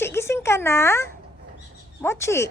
Mochi, gising ka na? Mochi.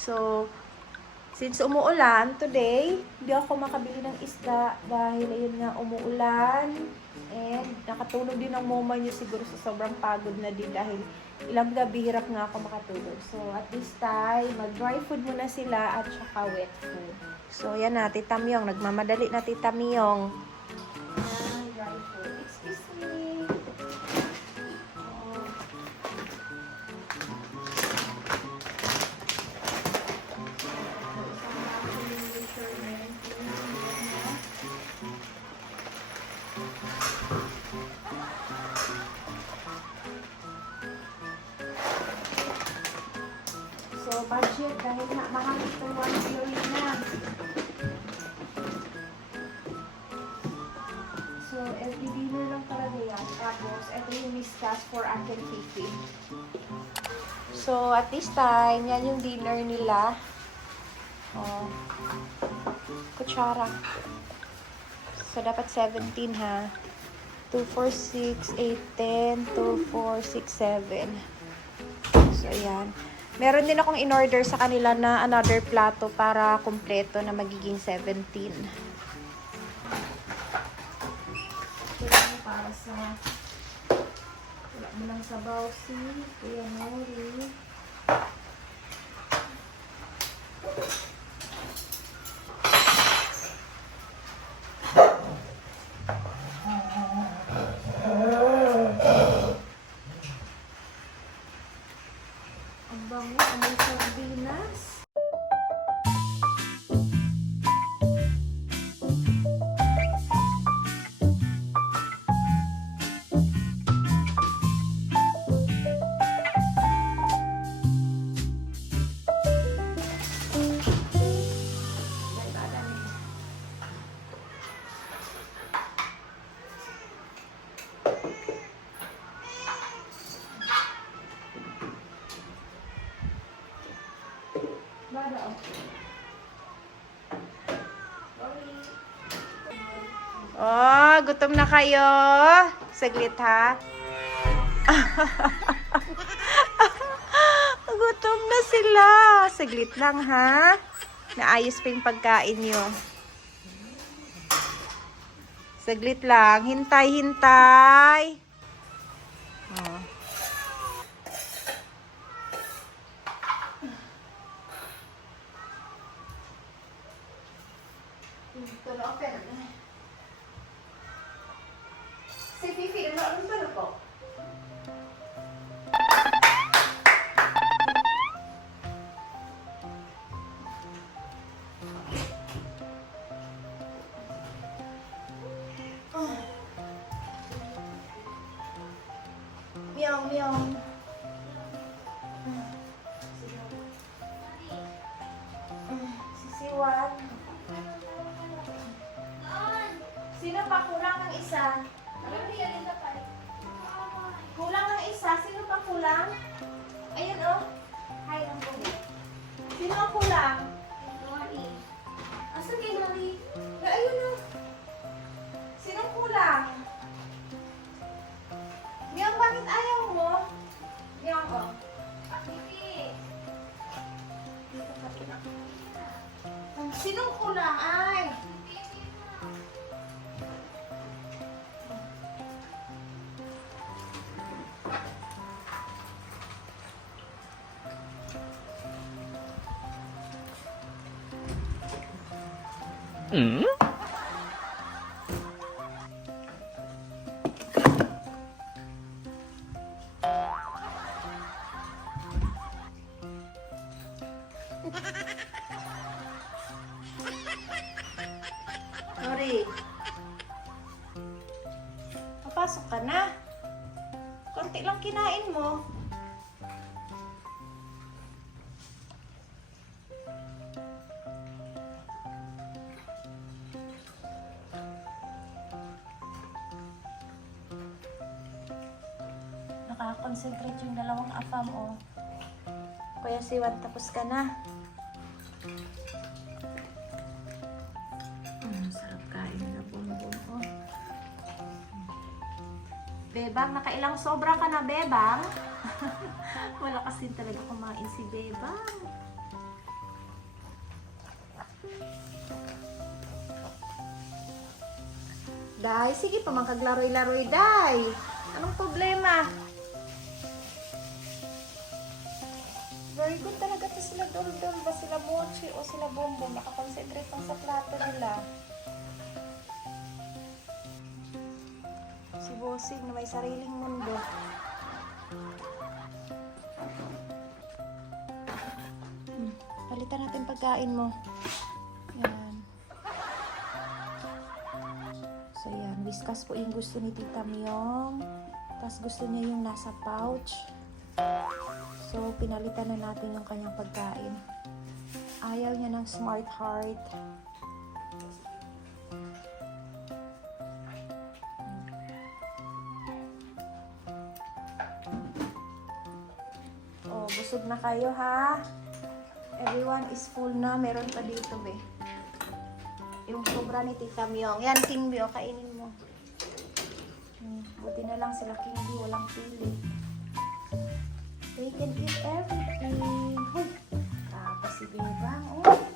So, since umuulan today, hindi ako makabili ng isda dahil ayun nga umuulan. And nakatulog din ang mama niyo siguro sa sobrang pagod na din dahil ilang gabi hirap nga ako makatulog. So, at this time, mag-dry food muna sila at saka wet food. So, yan na, Tita Myong. Nagmamadali na Tita Myong. Dry food. Excuse me. So, budget dahil na mahal itong 1 kilo na. So, every dinner lang talaga yan. Tapos, ito yung miscast for Uncle Fifi. So, at this time, yan yung dinner nila. Oh, kutsara. So, dapat 17 ha. 2, 4, 6, 8, 10, 2, 4, 6, 7. So, ayan. Meron din akong in-order sa kanila na another plato para kumpleto na magiging 17. Ito lang para sa wala mo lang sa bawsi. Kuya Nori. Ang bango, ang sardinas. Oh, gutom na kayo. Saglit ha. Gutom na sila. Saglit lang ha. Naayos pa yung pagkain nyo. Saglit lang. Hintay, hintay. Oh. Ito na open. Si Fifi, ano ba po? Meow, meow. Sisiwan. Sino pa kulang ng isa? Kulang ng isa. Sino pa kulang? Ayun oh. Hi, ang kulang. Sino ang kulang? Lori. Asa kay Lori? Ayun oh. Sino kulang? Miyang, bakit ayaw mo? Miyang oh. Bibi. Sino kulang? Ay. Sorry. Papasok ka na. Konti lang kinain mo. Nakakonsentrate yung dalawang afam, oh. Kuya Siwan, tapos ka na. Sarap kain na bumbum, oh. Bebang, nakailang sobra ka na, Bebang? Wala kasi talaga kumain si Bebang. Day, sige pa, magkaglaroy-laroy, Day. Anong problema? Very good talaga to sila Dol-Dol ba sila Mochi o sila Bumbum. Nakakonsentrate lang sa plato nila. Si Bossing na may sariling mundo. Palitan natin pagkain mo. Yan. So yan, whiskas po yung gusto ni Tita Myong. Tapos gusto niya yung nasa pouch. So, pinalitan na natin yung kanyang pagkain. Ayaw niya ng Smart Heart. Oh, busog na kayo ha. Everyone is full na. Meron pa dito, be. Yung sobra ni Tita Myong. Yan, King Bio, kainin mo. Buti na lang sila King Bio, walang pili. They can eat everything. Hoy, tapos si Bebang, oh.